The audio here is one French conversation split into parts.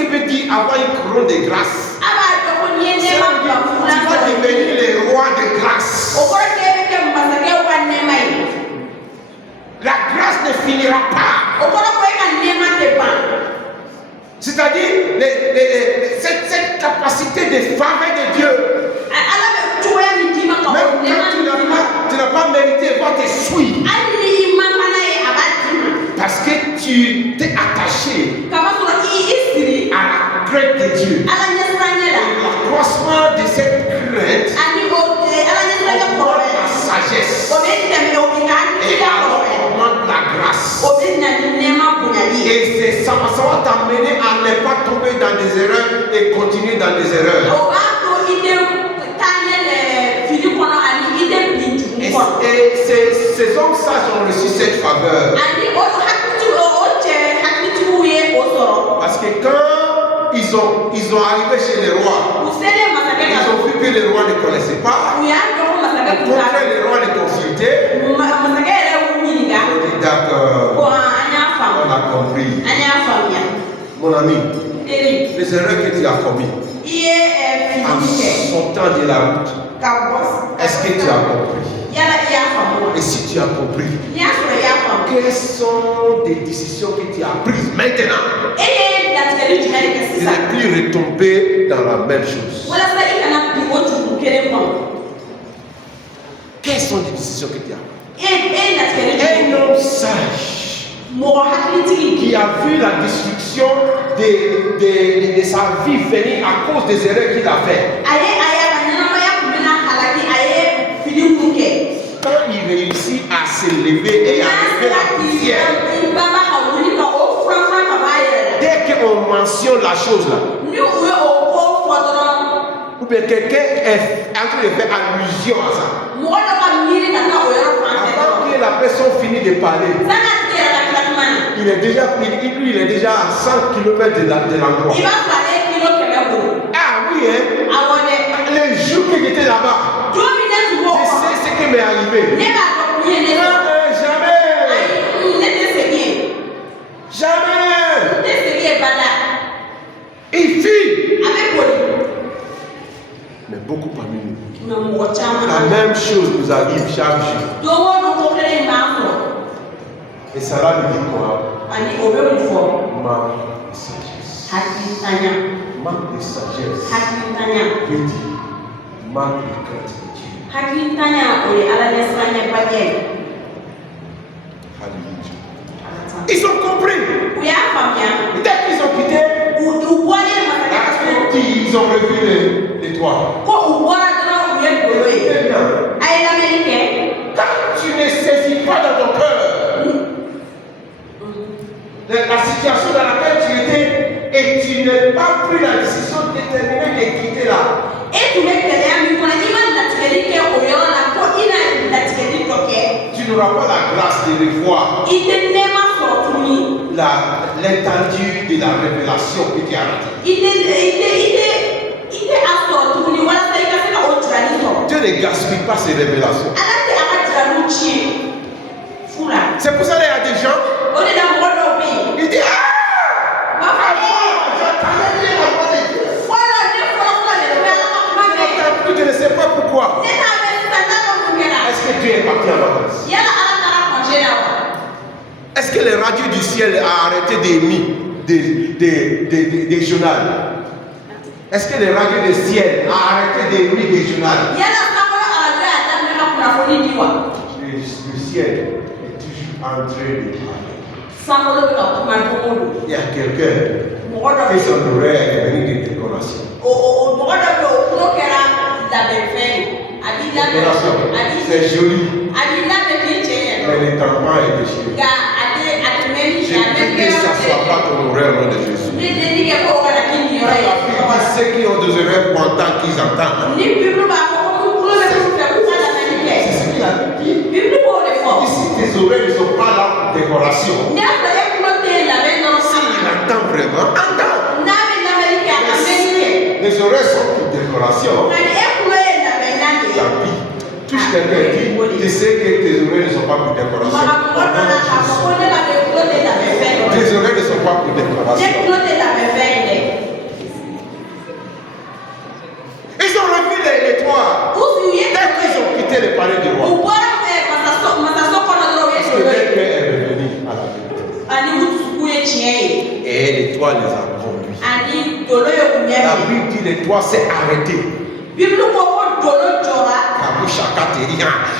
qu'il veut dire avoir une couronne de grâce. Tu vas devenir le roi de grâce. La grâce ne finira pas. C'est-à-dire cette capacité de faveur de Dieu. Même quand tu n'as pas mérité, va te suivre. Parce que tu t'es attaché à la crainte de Dieu. L'accroissement de cette crainte augmente la sagesse et augmente la grâce. Et ça va t'amener à ne pas tomber dans des erreurs et continuer dans des erreurs. Et ces hommes sages ont reçu cette faveur. Parce que quand ils ont arrivé chez les rois, ils ont vu que les rois ne connaissaient pas. Au contraire, les rois les consultaient. On dit d'accord, on a compris. Mon ami, les erreurs que tu as commises en sortant de la route, est-ce que tu as compris? Et si tu as compris, quelles sont des décisions que tu as prises maintenant? Tu n'es plus retombé dans la même chose. Quelles sont les décisions que tu as prises? Un homme sage qui a vu la destruction de sa vie venir à cause des erreurs qu'il a faites. Quand il réussit à s'élever et à lever la poussière, dès qu'on mentionne la chose là, ou bien quelqu'un est en train de faire allusion à ça, avant que la personne finisse de parler, il est déjà à 100 km de l'endroit. Ah oui, hein? Le jour que j'étais là-bas, je sais ce qui m'est arrivé. Jamais. Il fuit. Mais beaucoup parmi nous, la même chose nous arrive chaque jour. Et ça va nous dire quoi? Manque de sagesse. Manque de sagesse veut dire manque de crainte de Dieu. Alléluia. Ils ont compris. Dès qu'ils ont quitté, ils ont revu les toits. Quand tu ne saisis pas dans ton cœur la situation dans laquelle tu étais et tu n'as pas pris la décision déterminée de quitter là, tu n'auras pas la grâce de revoir l'étendue de la révélation que tu as ratée. Dieu ne gaspille pas ses révélations. C'est pour ça qu'il y a des gens, ils disent tu ne sais pas pourquoi. Est-ce que Dieu est parti en vacances? Est-ce que les radios du ciel a arrêté d'émettre des journaux? Est-ce que les radios du ciel a arrêté d'émettre des journaux? Le ciel est toujours en train de parler. Il y a quelqu'un qui son oreille est venu de décoration. C'est joli. Mais le tampon est déchiré. Je prie que ça ne soit pas ton oreille au nom de Jésus. Ceux qui ont des oreilles pour entendre qu'ils entendent. C'est ce qu'il a dit. Ici, tes oreilles ne sont pas là pour décoration. S'il entend vraiment, entend. Les oreilles sont pour décoration. Tant pis. Touche quelqu'un dit, tu sais que tes oreilles ne sont pas pour décoration. Tes oreilles ne sont pas pour décoration. parler du roi. Parce que dès qu'elle est revenue à la vérité. Et les toits les a conduits. La Bible dit les toits s'est arrêté.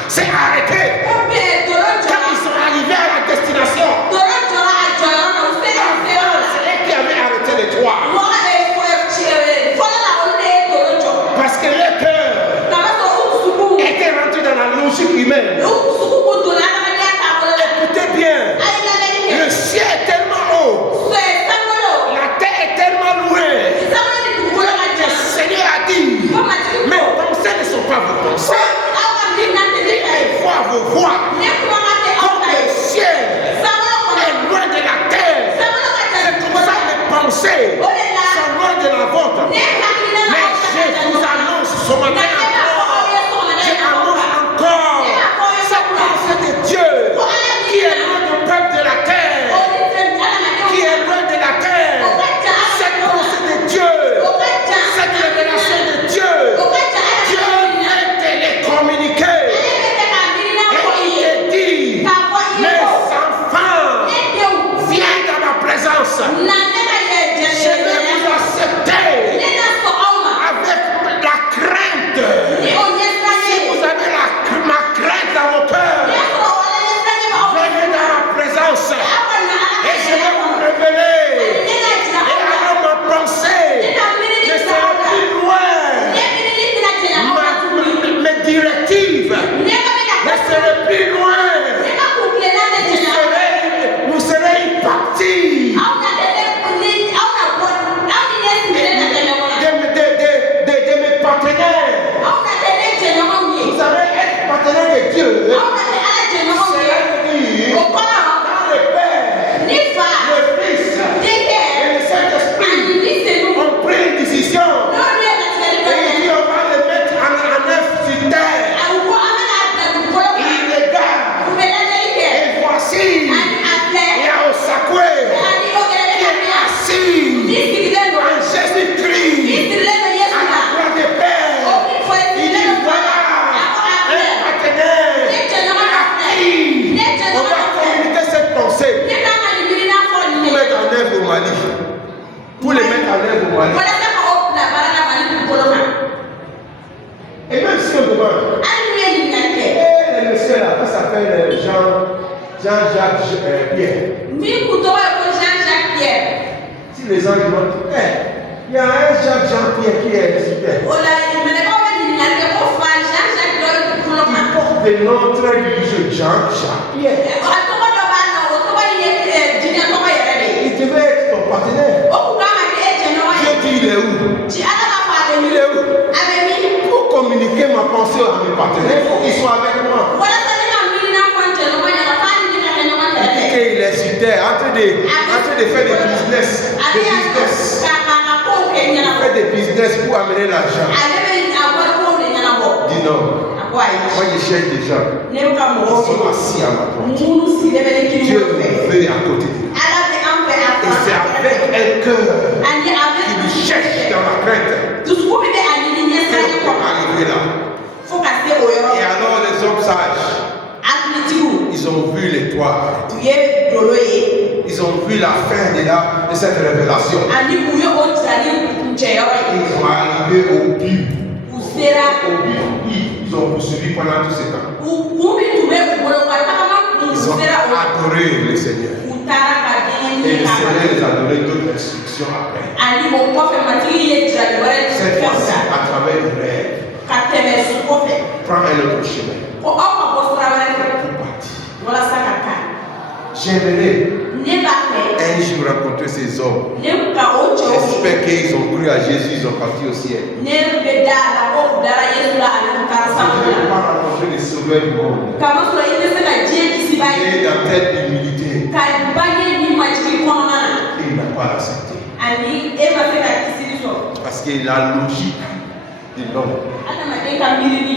C'est arrêté. Quand ils sont arrivés à la destination, c'est eux qui avaient arrêté les toits. Parce que leur cœur était rentré dans la logique humaine. Écoutez bien, le ciel est tellement haut, la terre est tellement loin. Le Seigneur a dit, mes pensées ne sont pas vos pensées, mes voix vos voix. Comme le ciel est loin de la terre, c'est comme ça mes pensées sont loin de la vôtre. Mais je vous annonce ce matin encore, je annonce encore cette pensée de Dieu qui est loin du peuple de la terre, qui est loin de la terre. Cette pensée de Dieu, cette révélation de Dieu, Dieu vient te les communiquer. Et il te dit, mes enfants, viens dans ma présence. Je vais vous accepter avec la crainte. Si vous avez ma crainte dans vos cœurs, venez dans ma présence et je vais vous révéler. Et alors ma pensée ne sera plus loin. Mes directives ne seront plus loin. Vous serez impactés de mes partenaires. Vous savez, être partenaire de Dieu, cela veut dire quand le Père, le Fils et le Saint-Esprit ont pris une décision et il dit on va le mettre en œuvre sur terre. Il regarde et voici il y a Osakwe qui est assis en Jésus-Christ à la croix de Père. Il dit voilà un partenaire à qui on va communiquer cette pensée pour mettre en œuvre au Mali. Pour les mettre en œuvre au Mali. Et même si on demande, le monsieur là, qui s'appelle Jean-Jacques Pierre. Si les gens demandent, il y a un Jean-Pierre qui est ressuscité. Il porte des noms très religieux, Jean-Jacques Pierre. Il devait être ton partenaire. Dieu dit il est où? Il est où? Pour communiquer ma pensée à mes partenaires, il faut qu'il soit avec moi. Il dit qu'il est sur terre, en train de faire des business. Il fait des business pour amener l'argent. Dis non. Moi je cherche des gens. Ils sont assis à ma porte. Dieu veut à côté de lui. Et c'est avec un cœur qui lui cherche dans la crainte. Pour arriver là. Et alors les hommes sages, ils ont vu les toits arrêtés. Ils ont vu la fin de cette révélation. Ils sont arrivés au but. Ils ont poursuivi pendant tout ce temps. Ils ont adoré le Seigneur. Et le Seigneur les a donné d'autres instructions après. Cette fois-ci, à travers le rêve, prends un autre chemin. Pour partir. J'aimerais un jour rencontrer ces hommes. J'espère qu'ils ont cru à Jésus, ils ont parti au ciel. Je ne vais pas rencontrer les sauveurs du monde. Il est dans telle humilité. Il n'a pas accepté. Parce que la logique de l'homme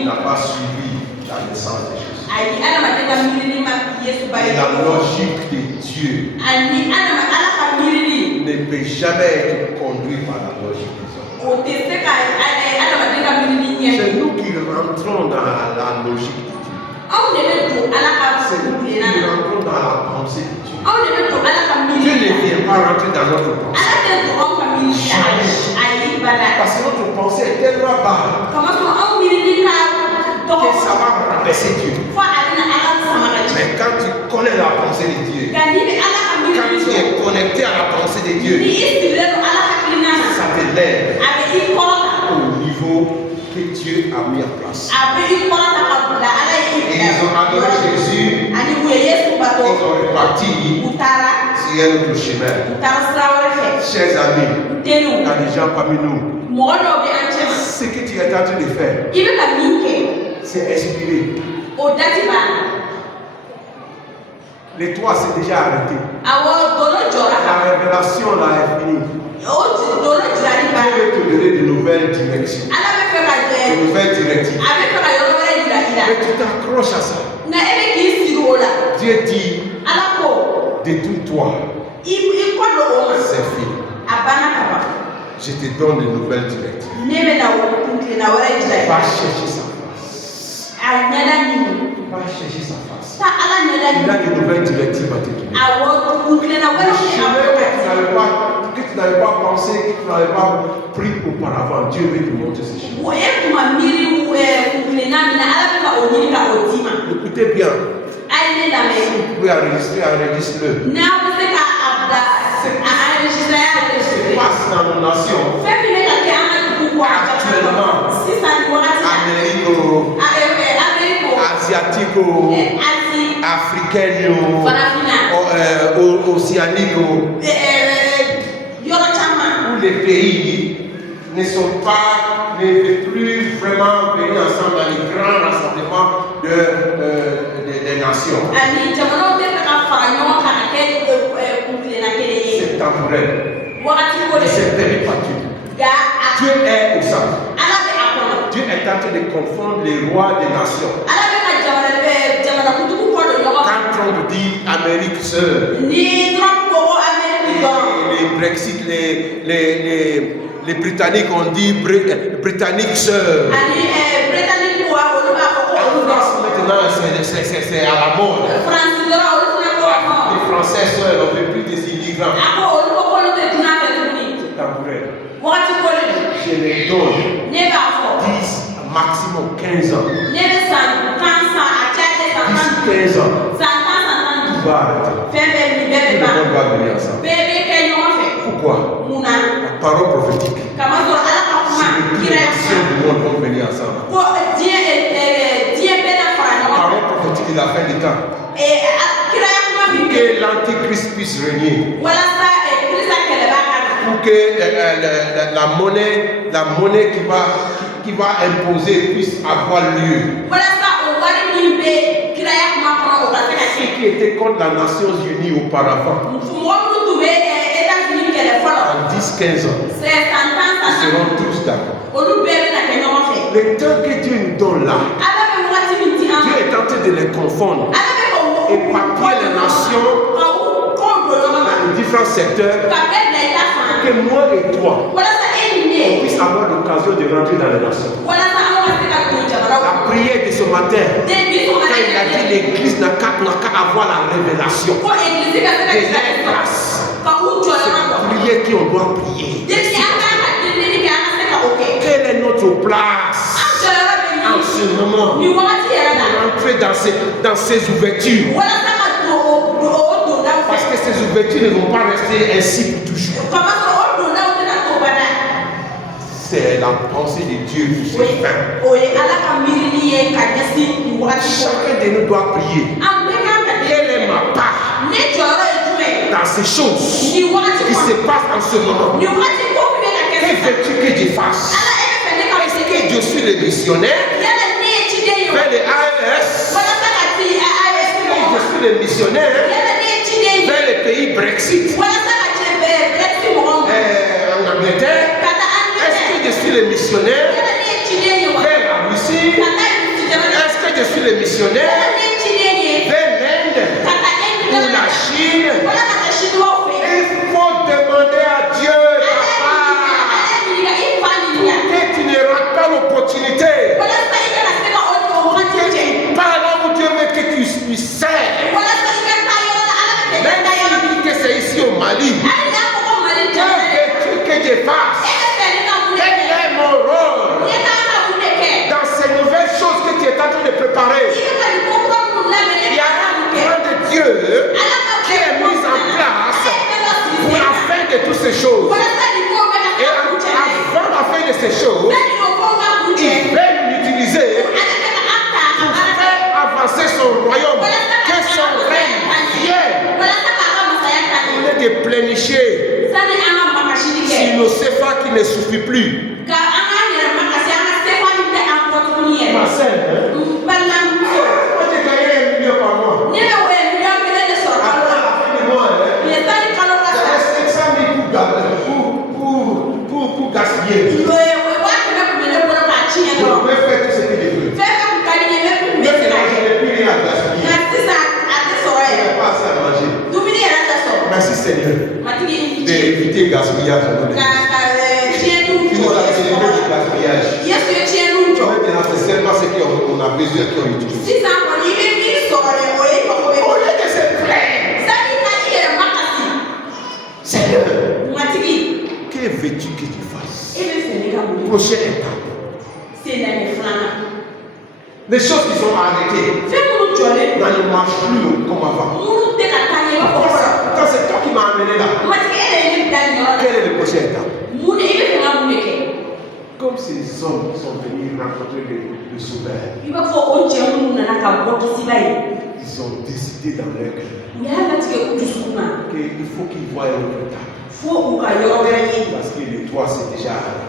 n'a pas suivi la naissance de Jésus. Et la logique de Dieu ne peut jamais être conduite par la logique des hommes. C'est nous qui rentrons dans la logique de Dieu. C'est nous qui rentrons dans la pensée de Dieu. Dieu ne vient pas rentrer dans notre pensée. Parce que notre pensée est tellement basse que ça va rabaisser Dieu. Mais quand tu connais la pensée de Dieu, quand tu es connecté à la pensée de Dieu, ça t'élève au niveau que Dieu a mis en place. Et ils ont adoré Jésus, ils ont reparti sur un autre chemin. Chers amis, il y a des gens parmi nous. Ce que tu es en train de faire, c'est inspirer. Les trois, c'est déjà arrêté. La révélation là est finie. Dieu veut te donner de nouvelles directions. De nouvelles directives. Mais tu t'accroches à ça. Dieu dit, détourne-toi. C'est fini. Je te donne de nouvelles directives. Va chercher sa face. Va chercher sa face. Il a de nouvelles directives à te donner. Le chemin que tu n'avais pas pensé, que tu n'avais pas pris auparavant, Dieu veut te montrer ce chemin. Écoutez bien. Si vous pouvez enregistrer, enregistre-le. Ce qui se passe dans nos nations, actuellement, asiatique, africaine, océanique, où les pays ne veulent plus vraiment venir ensemble dans les grands rassemblements des nations. C'est temporel. C'est péripatique. Dieu est au centre. Dieu est en train de confondre les rois des nations. Quand Trump dit Amérique seule, les Brexit, les Britanniques ont dit Britannique seule. En France maintenant, c'est à la mode. Les Français seuls, on ne veut plus des immigrants. C'est temporaire. Je les donne 10, maximum 15 ans. 10 15 ans. Tout va arrêter. Tout le monde va venir ensemble. Pourquoi? La parole prophétique. Si les nations du monde vont venir ensemble. La parole prophétique de la fin du temps. Que l'antichrist puisse régner. Pour que la monnaie qui va imposer puisse avoir lieu. Ce qui était contre les Nations Unies auparavant, en 10-15 ans, ils seront tous d'accord. Le temps que Dieu nous donne là, Dieu est en train de les confondre et éparpiller les nations dans les différents secteurs pour que moi et toi, on puisse avoir l'occasion de rentrer dans les nations. La prière de ce matin, quand il a dit l'église n'a qu'à avoir la révélation de la grâce, c'est la prière qu'on doit prier. Quelle est notre place en ce moment pour rentrer dans ces ouvertures? Parce que ces ouvertures ne vont pas rester ainsi pour toujours. C'est la pensée de Dieu pour ses fins. Chacun de nous doit prier. Quelle est ma part dans ces choses qui se passent en ce moment? Quelle vertu que je fasse? Est-ce que je suis le missionnaire vers les ALS? Est-ce que je suis le missionnaire vers les pays Brexit? En Angleterre? Est-ce que je suis le missionnaire vers la Russie? Est-ce que je suis le missionnaire vers l'Inde ou la Chine? Il faut demander à Dieu que tu ne rates pas l'opportunité. Pas là où Dieu veut qui ne suffit plus. Ma sœur, moi j'ai gagné 1 million par mois. À la fin du mois, j'avais 500 000 pour gaspiller. Je pouvais faire tout ce que je veux. Mais je n'ai plus rien à gaspiller. Je n'ai pas assez à manger. Merci Seigneur d'éviter le gaspillage. Tu nous as délivré du gaspillage. Maintenant, c'est seulement ce qu'on a besoin qu'on utilise. Au lieu de se plaindre, Seigneur, que veux-tu que tu fasses? Prochaine étape. Les choses qui sont arrêtées, on ne marche plus comme avant. Quand c'est toi qui m'as amené là, quelle est la prochaine étape? Comme ces hommes sont venus rencontrer le Sauveur, ils ont décidé dans leur cœur qu'il faut qu'ils voient une étape. Parce que les trois c'est déjà arrêté.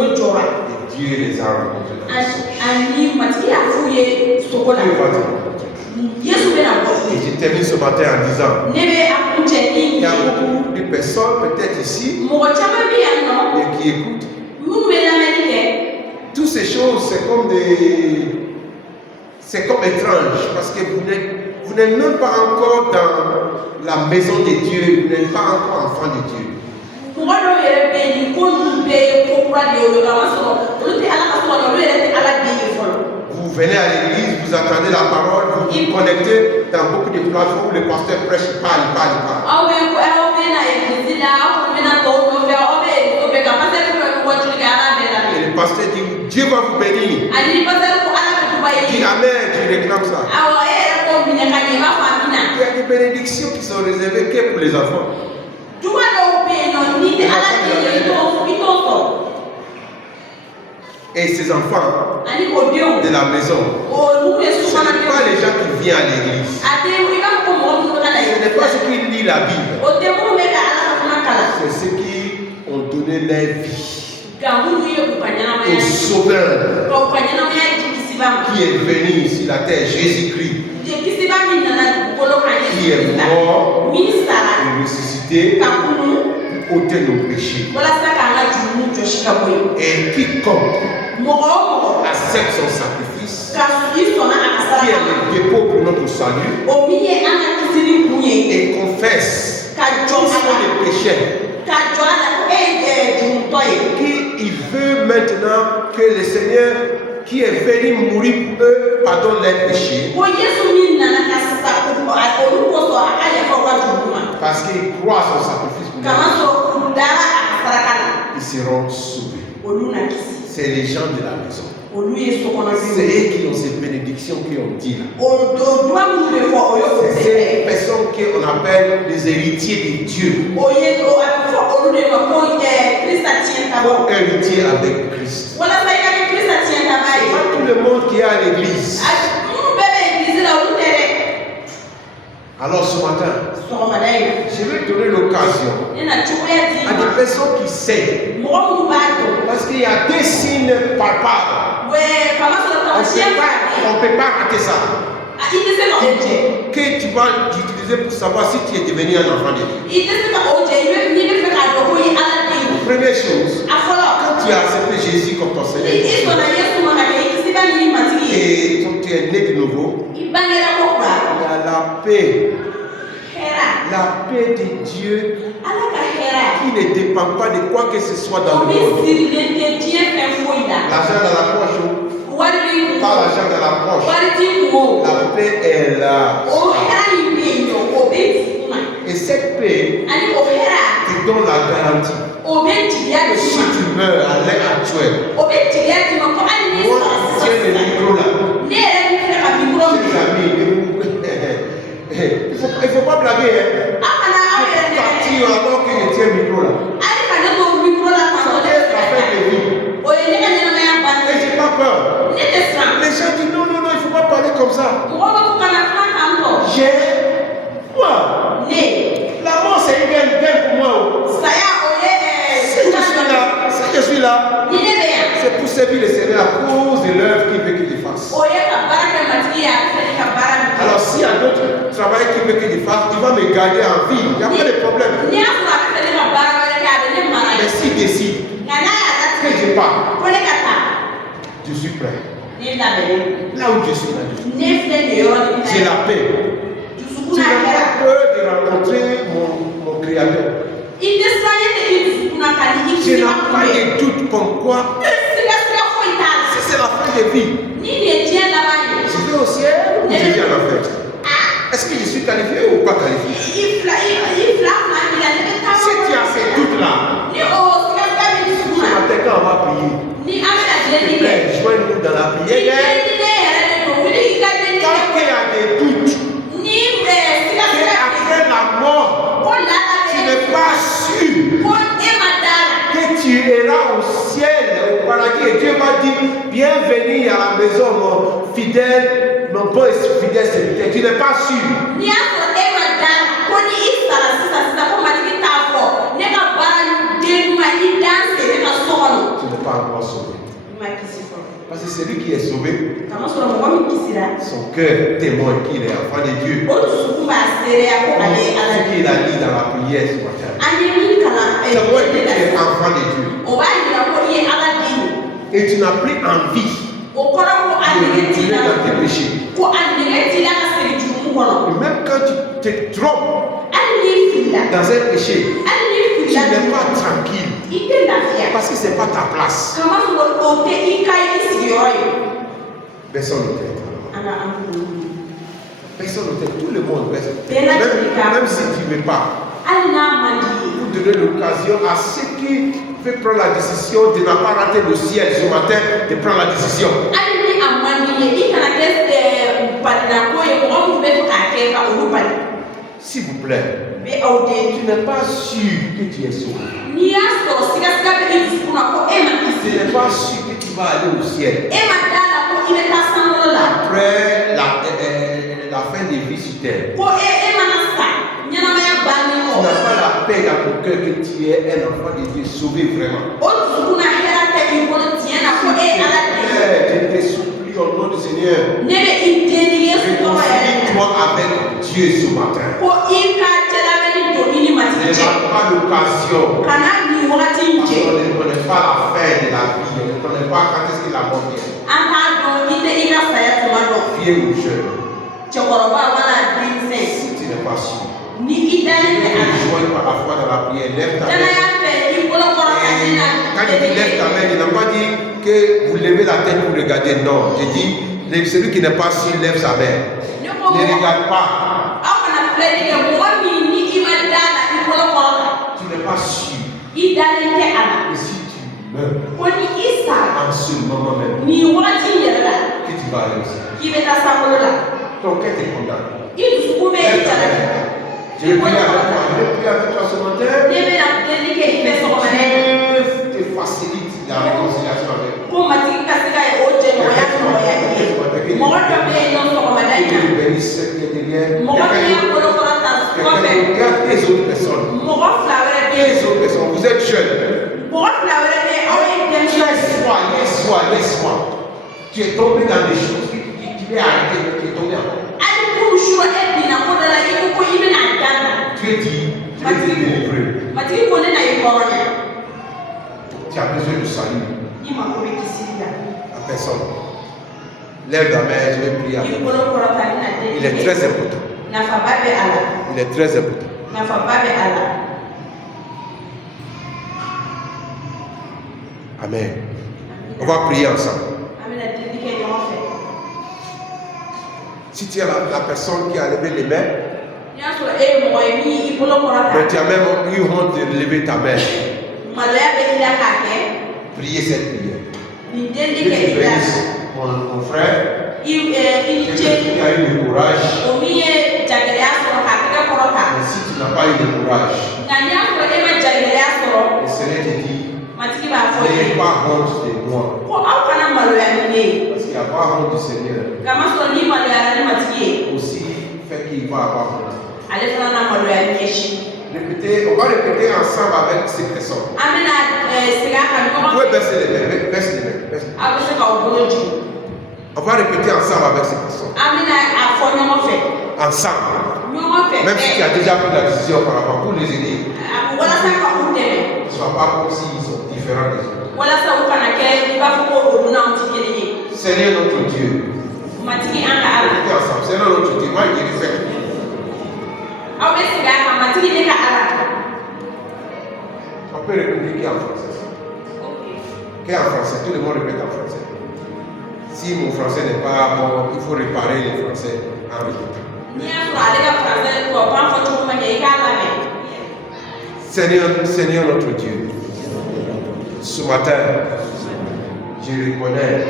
Et Dieu les a rencontrés. Et je termine ce matin en disant, il y a beaucoup de personnes peut-être ici qui écoutent. Toutes ces choses, c'est comme étrange parce que vous n'êtes même pas encore dans la maison de Dieu, vous n'êtes pas encore enfant de Dieu. Vous venez à l'église, vous entendez la parole, vous vous connectez dans beaucoup de plateformes où le pasteur prêche, parle. Et le pasteur dit, Dieu va vous bénir. Il dit Amen, tu réclames ça. Il y a des bénédictions qui sont réservées que pour les enfants. Et ces enfants de la maison, ce n'est pas les gens qui viennent à l'église. Ce n'est pas ceux qui lisent la Bible. C'est ceux qui ont donné leur vie au Sauveur qui est venu sur la terre, Jésus-Christ, qui est mort et ressuscité pour ôter nos péchés. Et quiconque accepte son sacrifice, qui est le dépôt pour notre salut, et confesse qu'ils sont des pécheurs, qu'il veut maintenant que le Seigneur qui est venu mourir pour eux pardonne leurs péchés, parce qu'ils croient à son sacrifice pour nous, ils seront sauvés. C'est les gens de la maison. C'est eux qui ont ces bénédictions qui ont dit là. C'est ces personnes qu'on appelle les héritiers de Dieu. Héritiers avec Christ. C'est pas tout le monde qui est à l'église. Alors ce matin, je vais donner l'occasion à des personnes qui savent. Parce qu'il y a des signes palpables. On ne peut pas rater ça. Que tu vas utiliser pour savoir si tu es devenu un enfant de Dieu. Première chose, quand tu as accepté Jésus comme ton Seigneur, et quand tu es né de nouveau, il y a la paix. La paix de Dieu qui ne dépend pas de quoi que ce soit dans le monde. L'argent dans la poche, pas l'argent dans la poche. La paix est là. Et cette paix te donne la garantie que si tu meurs à l'heure actuelle, moi je tiens le micro là. Chers amis, il ne faut pas blaguer. Il faut partir alors que je tiens le micro là. Ça peut être la fin de vie. Et j'ai pas peur. Les gens disent non, il ne faut pas parler comme ça. Moi, la mort c'est une gain pour moi. C'est tout ce servi le Seigneur à cause de l'œuvre qu'il veut que je fasse. Alors s'il y a d'autres travail qu'il veut que je fasse, il va me garder en vie. Il n'y a pas de problème. Mais s'il décide que je pars, je suis prêt. Là où je suis, j'ai la paix. Tu n'as pas peur de rencontrer mon Créateur. Je n'ai pas de doute comme quoi, si c'est la fin de vie, je vais au ciel ou je vais en enfer. Est-ce que je suis qualifié ou pas qualifié? Si tu as ces doutes-là, ce matin quand on va prier, joins-nous dans la prière. Quand il y a des doutes, après la mort, tu n'es pas sûr que tu iras au ciel, au paradis, et Dieu va dire, bienvenue à la maison, mon fidèle, mon bon et fidèle serviteur. Tu n'es pas sûr. Tu n'es pas encore sauvé. Parce que celui qui est sauvé, son cœur témoigne qu'il est enfant de Dieu. Ce qu'il a dit dans la prière ce matin. Témoigne que tu es enfant de Dieu. Et tu n'as plus envie de retourner dans tes péchés. Et même quand tu te trompes dans un péché, tu n'es pas tranquille. Parce que ce n'est pas ta place. Personne ne t'aide. Personne ne t'aide. Tout le monde reste. Même si tu ne veux pas. Vous donnez l'occasion à ceux qui veulent prendre la décision de ne pas rater le ciel ce matin, de prendre la décision. S'il vous plaît, tu n'es pas sûr que tu es sauvé. Tu n'es pas sûr que tu vas aller au ciel. Après la fin des vies sur terre. Tu n'as pas la paix dans ton cœur que tu es un enfant de Dieu sauvé vraiment. Je te supplie au nom du Seigneur. Réconcilie-toi avec Dieu ce matin. Ne rate pas l'occasion. Parce qu'on ne connaît pas la fin de la vie. On ne connaît pas quand est-ce que la mort vient. Vieux ou jeune. Si tu n'es pas sûr. Tu peux joindre par la foi dans la prière. Lève ta main. Quand je dis lève ta main, je n'ai pas dit que vous levez la tête pour regarder. Non, je dis celui qui n'est pas sûr lève sa main. Ne regarde pas. Tu n'es pas sûr. Et si tu meurs en ce moment même, que tu vas aller aussi. Ton cœur te condamne. Je vais prier avec toi ce matin. Dieu te facilite la réconciliation avec toi. Que tu bénisses ceux qui est derrière. Regarde les autres personnes. Les autres personnes, vous êtes jeunes. Laisse-moi. Tu es tombé dans des choses qui tu es arrêté, tu es tombé encore. Tu es dit, je vais te délivrer. Tu as besoin de salut. La personne. Lève la main, je vais prier avec toi. Il est très important. Il est très important. Amen. On va prier ensemble. Si tu es la personne qui a levé les mains, mais tu as même eu honte de lever ta main, priez cette prière. Dieu te bénisse, mon frère. Tu as eu le courage. Mais si tu n'as pas eu le courage, le Seigneur te dit, n'ayez pas honte de moi. Parce qu'il n'y a pas honte du Seigneur. Aussi, fait qu'il va avoir honte. Répétez, on va répéter ensemble avec ces personnes. Vous pouvez baisser les mains. On va répéter ensemble avec ces personnes. Ensemble. Même si tu as déjà pris la décision par rapport pour les aider. Ne sois pas comme s'ils sont différents des autres. Seigneur notre Dieu. Répétez ensemble. Seigneur notre Dieu. Moi, je répète. On peut répéter qui est en français. Qui est en français. Tout le monde répète en français. Si mon français n'est pas bon, il faut réparer le français en répétant. Seigneur notre Dieu, ce matin, je reconnais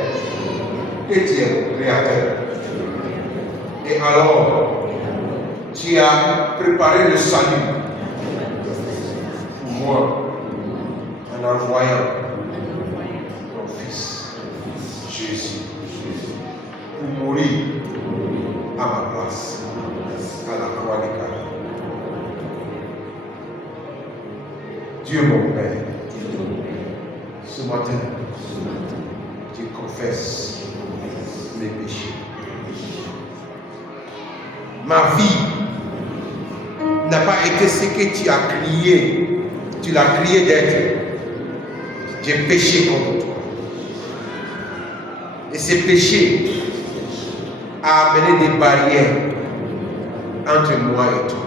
que tu es le Créateur. Et alors, tu as préparé le salut pour moi en envoyant ton Fils, Jésus, pour mourir à ma place, à la croix des Calvaires. Dieu mon Père, ce matin, je confesse mes péchés. Ma vie n'a pas été ce que tu as crié. Tu l'as crié d'être. J'ai péché contre toi. Et ce péché a amené des barrières entre moi et toi.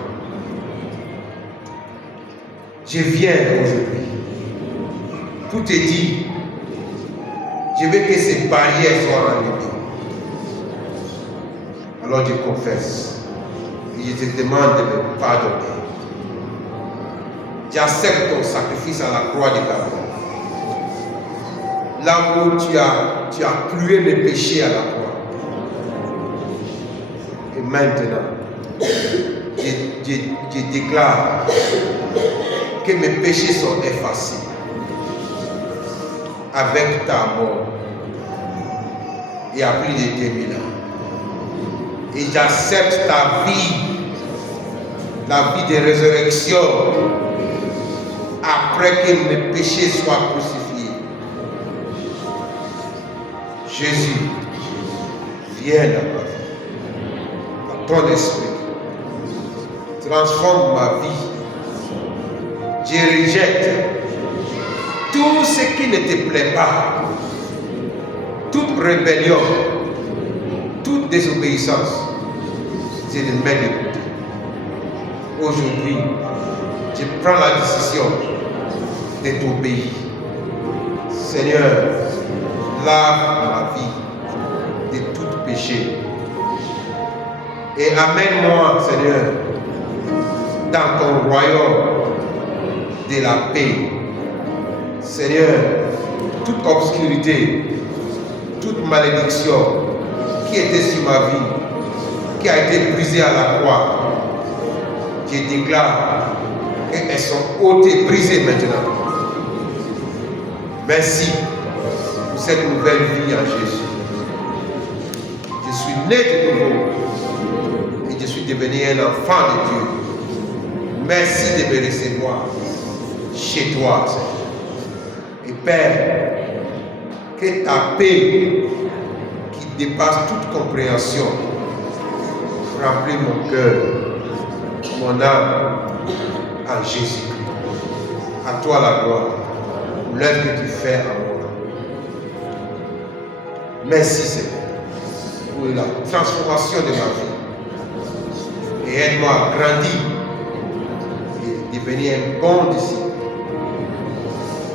Je viens aujourd'hui pour te dire, je veux que ces barrières soient enlevées. Alors je confesse. Et je te demande de me pardonner. J'accepte ton sacrifice à la croix de Calvaire. Là où tu as cloué mes péchés à la croix. Et maintenant, je déclare que mes péchés sont effacés avec ta mort il y a plus de 2000 ans. Et j'accepte ta vie, la vie de résurrection, après que mes péchés soient crucifiés. Jésus, viens dans ma vie, dans ton esprit, transforme ma vie. Je rejette tout ce qui ne te plaît pas, toute rébellion, toute désobéissance. Je le mets de côté. Aujourd'hui, je prends la décision de t'obéir. Seigneur, lave ma vie de tout péché. Et amène-moi, Seigneur, dans ton royaume de la paix. Seigneur, toute obscurité, toute malédiction qui était sur ma vie, qui a été brisée à la croix, je déclare qu'elles sont ôtées, brisées maintenant. Merci pour cette nouvelle vie en Jésus. Je suis né de nouveau et je suis devenu un enfant de Dieu. Merci de me recevoir chez toi, Seigneur. Et Père, que ta paix qui dépasse toute compréhension remplit mon cœur, mon âme en Jésus-Christ. À toi la gloire, pour l'œuvre que tu fais en moi. Merci Seigneur pour la transformation de ma vie. Et aide-moi à grandir et devenir un bon disciple.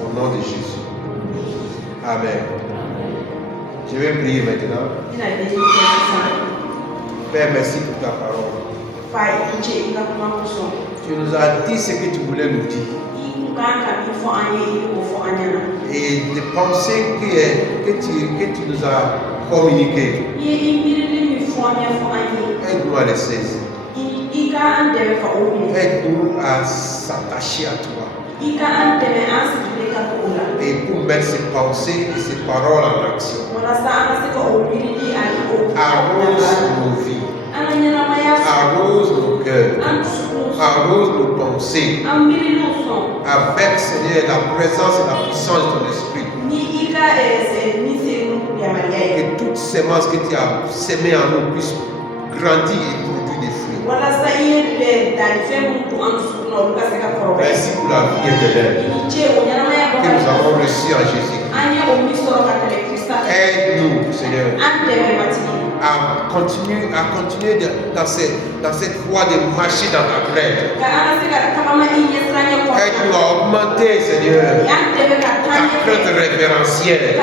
Au nom de Jésus. Amen. Je vais prier maintenant. Père, merci pour ta parole. Tu nous as dit ce que tu voulais nous dire. Et des pensées que tu nous as communiquées. Aide-nous à les saisir. Aide-nous à s'attacher à toi. Et pour mettre ces pensées et ces paroles en action. Arrose nos vies. Arrose nos cœurs. Arrose nos pensées. Avec, Seigneur, la présence et la puissance de ton esprit. sémence que tu as sémée en nous puisse grandir et produire des fruits. Merci pour la vie éternelle que nous avons reçue en Jésus. Aide-nous, Seigneur, à continuer dans cette voie de marcher dans ta plaie. Aide-nous à augmenter, Seigneur, ta crainte révérentielle.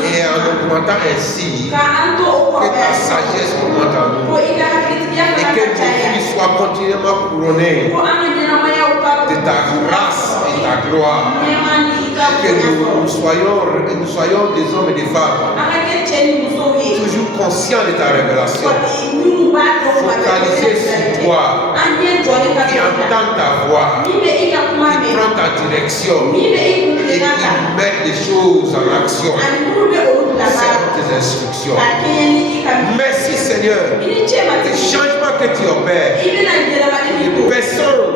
Et en augmentant ainsi, que ta sagesse augmente en nous. Et que tes vies soient continuellement couronnées de ta grâce et ta gloire. Que nous soyons des hommes et des femmes toujours conscients de ta révélation, focalisés sur toi, qui entendent ta voix, qui prennent ta direction et qui mettent les choses en action selon tes instructions. Merci Seigneur, les changements que tu opères, les personnes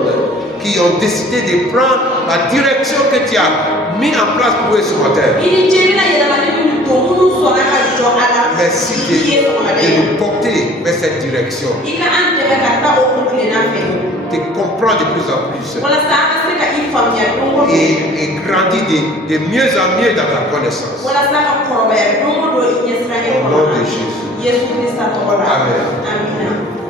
qui ont décidé de prendre la direction que tu as mis en place pour eux ce matin. Merci de nous porter vers cette direction. De comprendre de plus en plus. Et grandir de mieux en mieux dans ta connaissance. Au nom de Jésus. Amen.